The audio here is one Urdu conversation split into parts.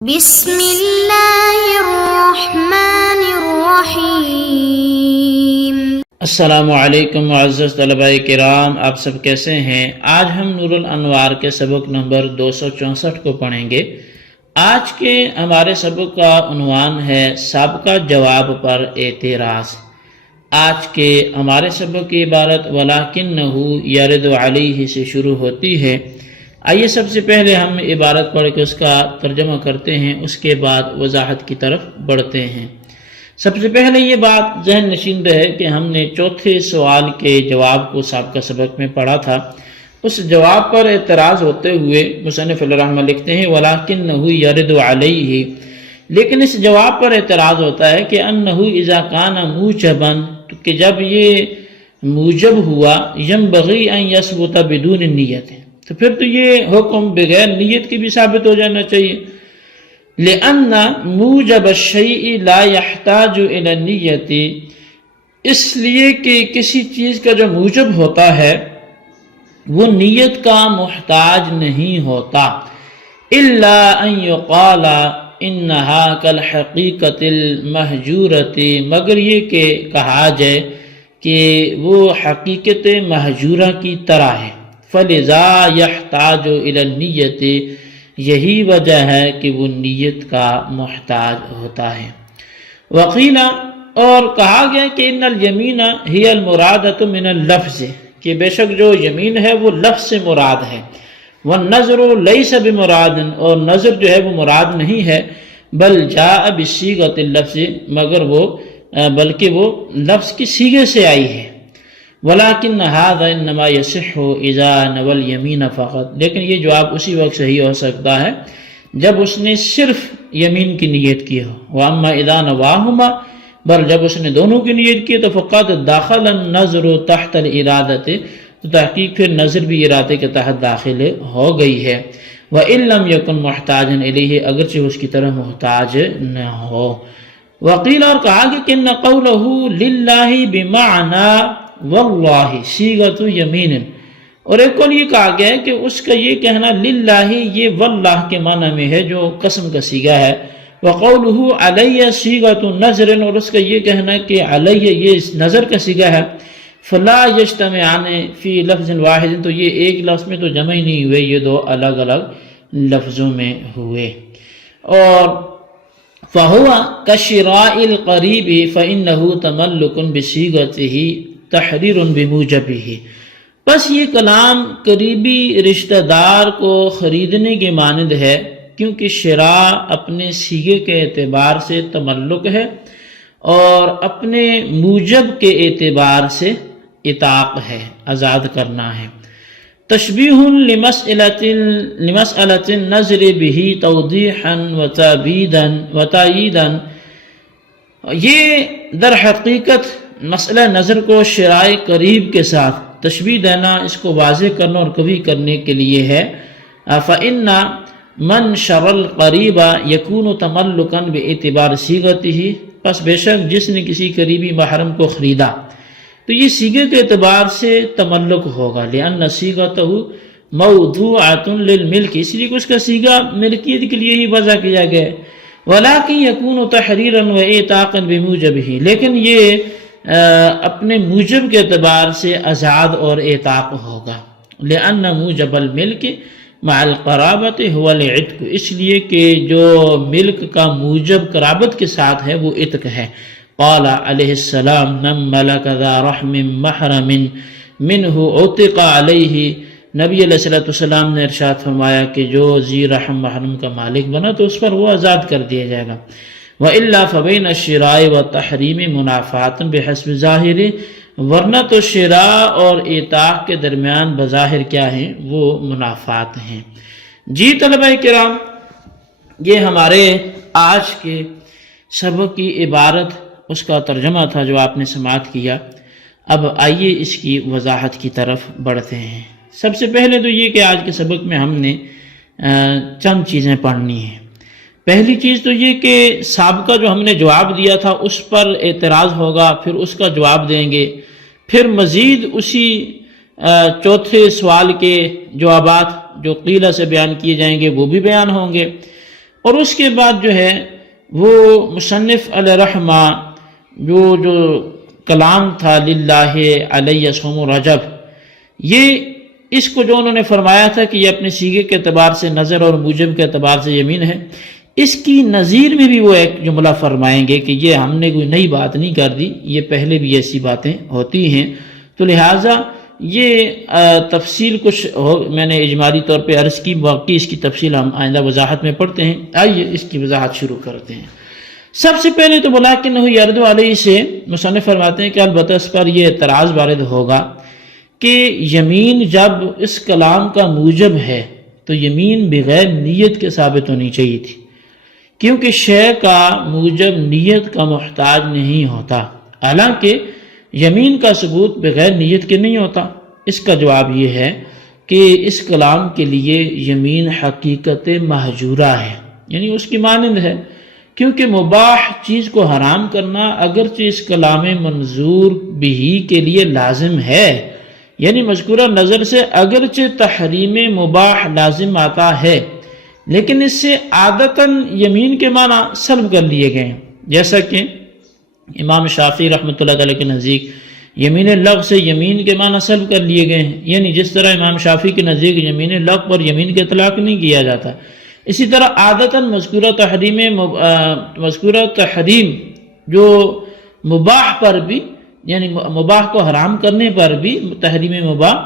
بسم اللہ الرحمن الرحیم۔ السلام علیکم معزز طلباء کرام، آپ سب کیسے ہیں؟ آج ہم نور الانوار کے سبق نمبر 264 کو پڑھیں گے۔ آج کے ہمارے سبق کا عنوان ہے سابقہ جواب پر اعتراض۔ آج کے ہمارے سبق کی عبارت وَلَكِنَّهُ يَرِدُ عَلَيْهِ سے شروع ہوتی ہے۔ آئیے سب سے پہلے ہم عبارت پڑھ کے اس کا ترجمہ کرتے ہیں، اس کے بعد وضاحت کی طرف بڑھتے ہیں۔ سب سے پہلے یہ بات ذہن نشین رہے کہ ہم نے چوتھے سوال کے جواب کو سابقہ سبق میں پڑھا تھا۔ اس جواب پر اعتراض ہوتے ہوئے مصنف الرحمہ لکھتے ہیں وَلَكِنَّهُ يَرِدُ عَلَيْهِ، لیکن اس جواب پر اعتراض ہوتا ہے کہ أَنَّهُ إِذَا كَانَ مُوجَبًا، کہ جب یہ موجب ہوا يَنبَغِي أَن يَثْبُتَ بِدُونِ النِّيَّةِ، تو پھر تو یہ حکم بغیر نیت کے بھی ثابت ہو جانا چاہیے۔ لِأَنَّ مُوجَبَ الشَّيْءِ لَا يَحْتَاجُ إِلَى النِّيَّةِ، اس لیے کہ کسی چیز کا جو موجب ہوتا ہے وہ نیت کا محتاج نہیں ہوتا۔ إِلَّا أَن يُقَالَ إِنَّهَا كَالْحَقِيقَةِ الْمَحْجُورَةِ، مگر یہ کہ کہا جائے کہ وہ حقیقت محجورہ کی طرح ہے۔ فَلِذَا يَحْتَاجُ إِلَى النِّيَّةِ، یہی وجہ ہے کہ وہ نیت کا محتاج ہوتا ہے۔ وقیل، اور کہا گیا کہ ان الیمین ہی المرادۃ من اللفظ، کہ بے شک جو یمین ہے وہ لفظ سے مراد ہے۔ والنظر لیس بمراد، اور نظر جو ہے وہ مراد نہیں ہے، بل جاء بصیغۃ اللفظ، مگر وہ بلکہ وہ لفظ کی صیغے سے آئی ہے۔ وَلَكِنَّ هَذَا إِنَّمَا يَصِحُّ إِذَا نَوَى الْيَمِينَ فَقَط، لیکن یہ جواب اسی وقت صحیح ہو سکتا ہے جب اس نے صرف یمین کی نیت کی ہو۔ وَأَمَّا إِذَا نَوَاهُمَا، بل جب اس نے دونوں کی نیت کی تو فقط دَخَلَ النَّظْرُ تَحْتَ الْإِرَادَةِ، تو تحقیق پھر نظر بھی ارادے کے تحت داخل ہو گئی ہے۔ وَإِن لَمْ يَكُنْ مُحْتَاجًا إِلَيْهِ، اگرچہ اس کی طرح محتاج نہ ہو۔ وقیل، اور کہا کہ إِنَّ قَوْلَهُ لِلَّهِ بِمَعْنَى واللہ صیغۃ یمین، اور ایک قول یہ کہا گیا ہے کہ اس کا یہ کہنا للہ یہ واللہ کے معنی میں ہے جو قسم کا صیغہ ہے۔ وقولہ علی صیغۃ نظر، اور اس کا یہ کہنا کہ علی یہ نظر کا صیغہ ہے۔ فلا یجتمعان فی لفظ واحد، تو یہ ایک لفظ میں تو جمع ہی نہیں ہوئے، یہ دو الگ الگ لفظوں میں ہوئے۔ اور فہو کشراء القریب فإنہ تملک بصیغتہ تحریر بموجبہ، بس یہ کلام قریبی رشتہ دار کو خریدنے کے مانند ہے، کیونکہ شراء اپنے صیغے کے اعتبار سے تملک ہے اور اپنے موجب کے اعتبار سے عتاق ہے، آزاد کرنا ہے۔ تشبیہ لمسألۃ النظر بہ توضیحا وتأییدا، یہ در حقیقت مسئلہ نظر کو شرائع قریب کے ساتھ تشبیہ دینا، اس کو واضح کرنا اور قوی کرنے کے لیے ہے۔ فإن من شرى القریب یکون تملکا باعتبار صیغتہ، پس بے شک جس نے کسی قریبی محرم کو خریدا تو یہ صیغے کے اعتبار سے تملک ہوگا۔ لأن صیغتہ موضوعۃ للملک، اس لیے اس کا صیغہ ملکیت کے لیے ہی وضع کیا گیا ہے۔ ولکن یکون تحریرا واعتاقا بموجبہ، لیکن یہ اپنے موجب کے اعتبار سے آزاد اور اعتاق ہوگا۔ لأن موجب الملک مع القرابۃ هو العتق، اس لیے کہ جو ملک کا موجب قرابت کے ساتھ ہے وہ عتق ہے۔ قال علیہ السلام من ملک ذا رحم محرم منہ عتق علیہ، نبی علیہ السلام نے ارشاد فرمایا کہ جو ذی رحم محرم کا مالک بنا تو اس پر وہ آزاد کر دیا جائے گا۔ وَإِلَّا فَبَيْنَ الشِّرَاءِ وَالتَّحْرِيمِ مُنَافَاتٌ بِحَسْبِ ظَاہِرِ، ورنہ تو شراء اور اعتاق کے درمیان بظاہر کیا ہیں؟ وہ منافات ہیں۔ جی طلبہ کرام، یہ ہمارے آج کے سبق کی عبارت، اس کا ترجمہ تھا جو آپ نے سماعت کیا۔ اب آئیے اس کی وضاحت کی طرف بڑھتے ہیں۔ سب سے پہلے تو یہ کہ آج کے سبق میں ہم نے چند چیزیں پڑھنی ہیں۔ پہلی چیز تو یہ کہ سابقہ جو ہم نے جواب دیا تھا اس پر اعتراض ہوگا، پھر اس کا جواب دیں گے، پھر مزید اسی چوتھے سوال کے جوابات جو قیلہ سے بیان کیے جائیں گے وہ بھی بیان ہوں گے۔ اور اس کے بعد جو ہے وہ مصنف علیہ رحمہ جو کلام تھا للہ علیہ صوم رجب، یہ اس کو جو انہوں نے فرمایا تھا کہ یہ اپنے سیغے کے اعتبار سے نظر اور موجب کے اعتبار سے یمین ہے، اس کی نظیر میں بھی وہ ایک جملہ فرمائیں گے کہ یہ ہم نے کوئی نئی بات نہیں کر دی، یہ پہلے بھی ایسی باتیں ہوتی ہیں۔ تو لہٰذا یہ تفصیل کچھ میں نے اجمالی طور پہ عرض کی، باقی اس کی تفصیل ہم آئندہ وضاحت میں پڑھتے ہیں۔ آئیے اس کی وضاحت شروع کرتے ہیں۔ سب سے پہلے تو بلاکنہ یرد علیہ سے مصنف فرماتے ہیں کہ البتہ اس پر یہ اعتراض وارد ہوگا کہ یمین جب اس کلام کا موجب ہے تو یمین بغیر نیت کے ثابت ہونی چاہیے تھی، کیونکہ شے کا موجب نیت کا محتاج نہیں ہوتا، حالانکہ یمین کا ثبوت بغیر نیت کے نہیں ہوتا۔ اس کا جواب یہ ہے کہ اس کلام کے لیے یمین حقیقت مہجورہ ہے، یعنی اس کی مانند ہے، کیونکہ مباح چیز کو حرام کرنا اگرچہ اس کلام منظور بھی کے لیے لازم ہے، یعنی مذکورہ نظر سے اگرچہ تحریم مباح لازم آتا ہے، لیکن اس سے عادتاً یمین کے معنی سلب کر لیے گئے ہیں، جیسا کہ امام شافعی رحمۃ اللہ علیہ کے نزدیک یمین لغو سے یمین کے معنی سلب کر لیے گئے ہیں، یعنی جس طرح امام شافعی کے نزدیک یمین لغو پر یمین کے اطلاق نہیں کیا جاتا، اسی طرح عادتاً مذکورہ تحریم جو مباح پر بھی، یعنی مباح کو حرام کرنے پر بھی تحریم مباح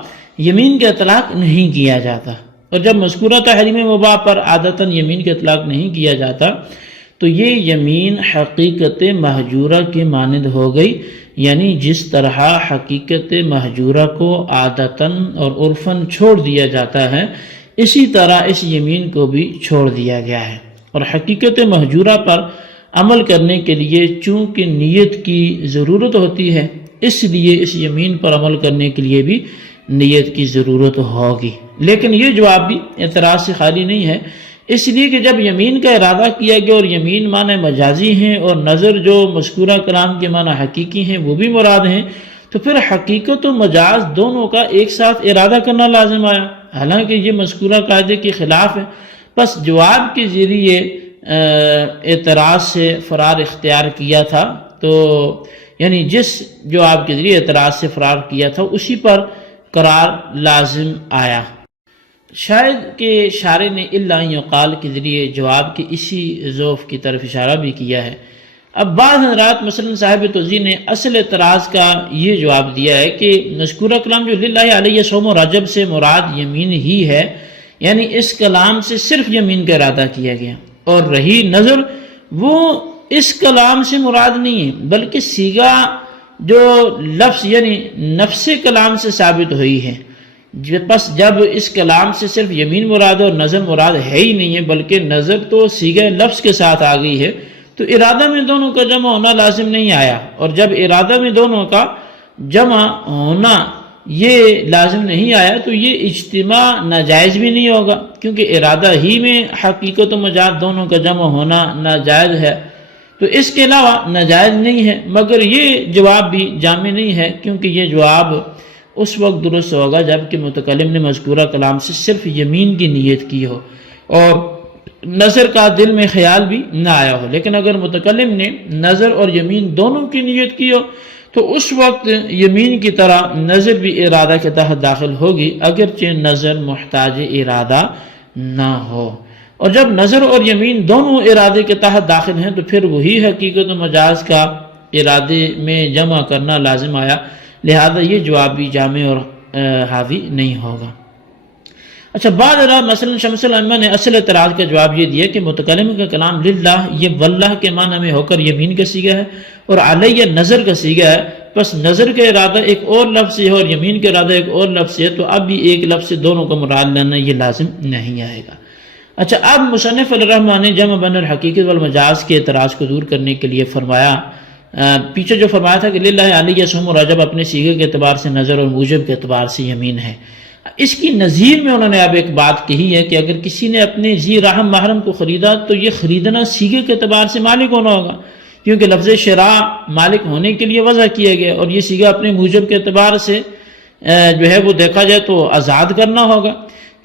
یمین کے اطلاق نہیں کیا جاتا، اور جب مذکورہ تحریم مباح پر عادتاً یمین کے اطلاق نہیں کیا جاتا تو یہ یمین حقیقت مہجورہ کے مانند ہو گئی، یعنی جس طرح حقیقت مہجورہ کو عادتاً اور عرفاً چھوڑ دیا جاتا ہے، اسی طرح اس یمین کو بھی چھوڑ دیا گیا ہے۔ اور حقیقت مہجورہ پر عمل کرنے کے لیے چونکہ نیت کی ضرورت ہوتی ہے، اس لیے اس یمین پر عمل کرنے کے لیے بھی نیت کی ضرورت ہوگی۔ لیکن یہ جواب بھی اعتراض سے خالی نہیں ہے، اس لیے کہ جب یمین کا ارادہ کیا گیا اور یمین معنی مجازی ہیں اور نظر جو مذکورہ کلام کے معنی حقیقی ہیں وہ بھی مراد ہیں، تو پھر حقیقت و مجاز دونوں کا ایک ساتھ ارادہ کرنا لازم آیا، حالانکہ یہ مذکورہ قاعدے کے خلاف ہے۔ بس جواب کے ذریعے اعتراض سے فرار اختیار کیا تھا، تو یعنی جس جواب کے ذریعے اعتراض سے فرار کیا تھا اسی پر قرار لازم آیا۔ شاید کہ شارح نے الا ان یقال کے ذریعے جواب کے اسی ذوف کی طرف اشارہ بھی کیا ہے۔ اب بعض حضرات مثلا صاحب توضیح نے اصل اعتراض کا یہ جواب دیا ہے کہ مذکورہ کلام جو للہ علیہ صوم رجب سے مراد یمین ہی ہے، یعنی اس کلام سے صرف یمین کا ارادہ کیا گیا، اور رہی نظر وہ اس کلام سے مراد نہیں ہے، بلکہ صیغہ جو لفظ یعنی نفس کلام سے ثابت ہوئی ہے۔ پس جب اس کلام سے صرف یمین مراد اور نظر مراد ہے ہی نہیں ہے، بلکہ نظر تو صیغہ لفظ کے ساتھ آ گئی ہے، تو ارادہ میں دونوں کا جمع ہونا لازم نہیں آیا، اور جب ارادہ میں دونوں کا جمع ہونا یہ لازم نہیں آیا تو یہ اجتماع ناجائز بھی نہیں ہوگا، کیونکہ ارادہ ہی میں حقیقت و مجاز دونوں کا جمع ہونا ناجائز ہے، تو اس کے علاوہ ناجائز نہیں ہے۔ مگر یہ جواب بھی جامع نہیں ہے، کیونکہ یہ جواب اس وقت درست ہوگا جب کہ متکلم نے مذکورہ کلام سے صرف یمین کی نیت کی ہو اور نظر کا دل میں خیال بھی نہ آیا ہو، لیکن اگر متکلم نے نظر اور یمین دونوں کی نیت کی ہو تو اس وقت یمین کی طرح نظر بھی ارادہ کے تحت داخل ہوگی، اگرچہ نظر محتاج ارادہ نہ ہو۔ اور جب نظر اور یمین دونوں ارادے کے تحت داخل ہیں تو پھر وہی حقیقت و مجاز کا ارادے میں جمع کرنا لازم آیا، لہذا یہ جواب بھی جامع اور حاوی نہیں ہوگا۔ اچھا، بعد مثلا شمس الائمہ نے اصل اعتراض کا جواب یہ دیا کہ متکلم کا کلام للہ یہ واللہ کے معنی میں ہو کر یمین کا صیغہ ہے اور علیہ نظر کا صیغہ ہے، پس نظر کا ارادہ ایک اور لفظ ہے اور یمین کا ارادہ ایک اور لفظ ہے، تو اب بھی ایک لفظ سے دونوں کو مراد لینا یہ لازم نہیں آئے گا۔ اچھا، اب مصنف علیہ الرحمہ نے جمع بین الحقیقت والمجاز کے اعتراض کو دور کرنے کے لیے فرمایا، پیچھے جو فرمایا تھا کہ للہ علیہ صوم رجب اپنے صیغے کے اعتبار سے نظر اور موجب کے اعتبار سے یمین ہے، اس کی نظیر میں انہوں نے اب ایک بات کہی ہے کہ اگر کسی نے اپنے ذی رحم محرم کو خریدا تو یہ خریدنا صیغے کے اعتبار سے مالک ہونا ہوگا، کیونکہ لفظ شراء مالک ہونے کے لیے وضع کیا گیا، اور یہ صیغہ اپنے موجب کے اعتبار سے جو ہے وہ دیکھا جائے تو آزاد کرنا ہوگا،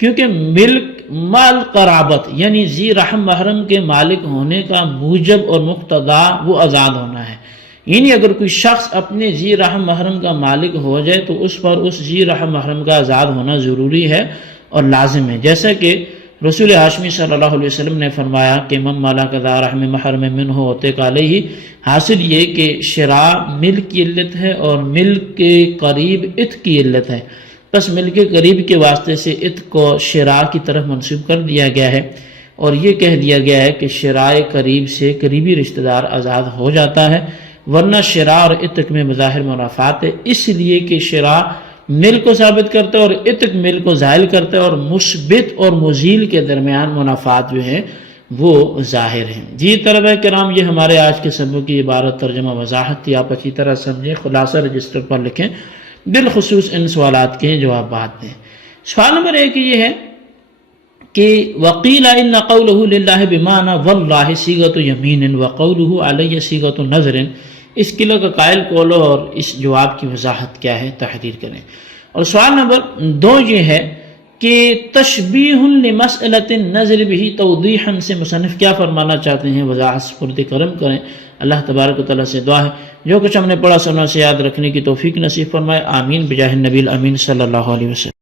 کیونکہ ملک مال قرابت یعنی ذی رحم محرم کے مالک ہونے کا موجب اور مقتضا وہ آزاد ہونا ہے، یعنی اگر کوئی شخص اپنے ذی رحم محرم کا مالک ہو جائے تو اس پر اس ذی رحم محرم کا آزاد ہونا ضروری ہے اور لازم ہے، جیسا کہ رسول ہاشمی صلی اللہ علیہ وسلم نے فرمایا کہ من ملک ذا رحم محرم منہ عتق علیہ، حاصل یہ کہ شراء ملک کی علت ہے اور ملک کے قریب عتق کی علت ہے، پس ملک کے قریب کے واسطے سے عتق کو شراء کی طرف منسوب کر دیا گیا ہے، اور یہ کہہ دیا گیا ہے کہ شراء قریب سے قریبی رشتہ دار آزاد ہو جاتا ہے، ورنہ شراء اور عتق میں بظاہر منافات ہے، اس لیے کہ شراء ملک کو ثابت کرتا ہے اور عتق ملک کو زائل کرتا ہے، اور مثبت اور مزیل کے درمیان منافات جو ہیں وہ ظاہر ہیں۔ جی طلبہ کرام، یہ ہمارے آج کے سبق کی عبارت ترجمہ وضاحت تھی، آپ اچھی طرح سمجھیں، خلاصہ رجسٹر پر لکھیں، بالخصوص ان سوالات کے جوابات دیں۔ سوال نمبر 1 یہ ہے کہ وقیل ان قوله للہ بمعنی واللہ صیغۃ یمین وقوله علی صیغۃ نذر، اس قلعہ کا قائل قول اور اس جواب کی وضاحت کیا ہے، تحریر کریں۔ اور سوال نمبر 2 یہ ہے کہ تشبیہ لمسئلۃ النذر بہ توضیحا سے مصنف کیا فرمانا چاہتے ہیں، وضاحت سپرد کرم کریں۔ اللہ تبارک و تعالیٰ سے دعا ہے جو کچھ ہم نے پڑھا سنا سے یاد رکھنے کی توفیق نصیب فرمائے، آمین بجاہ النبی الامین صلی اللہ علیہ وسلم۔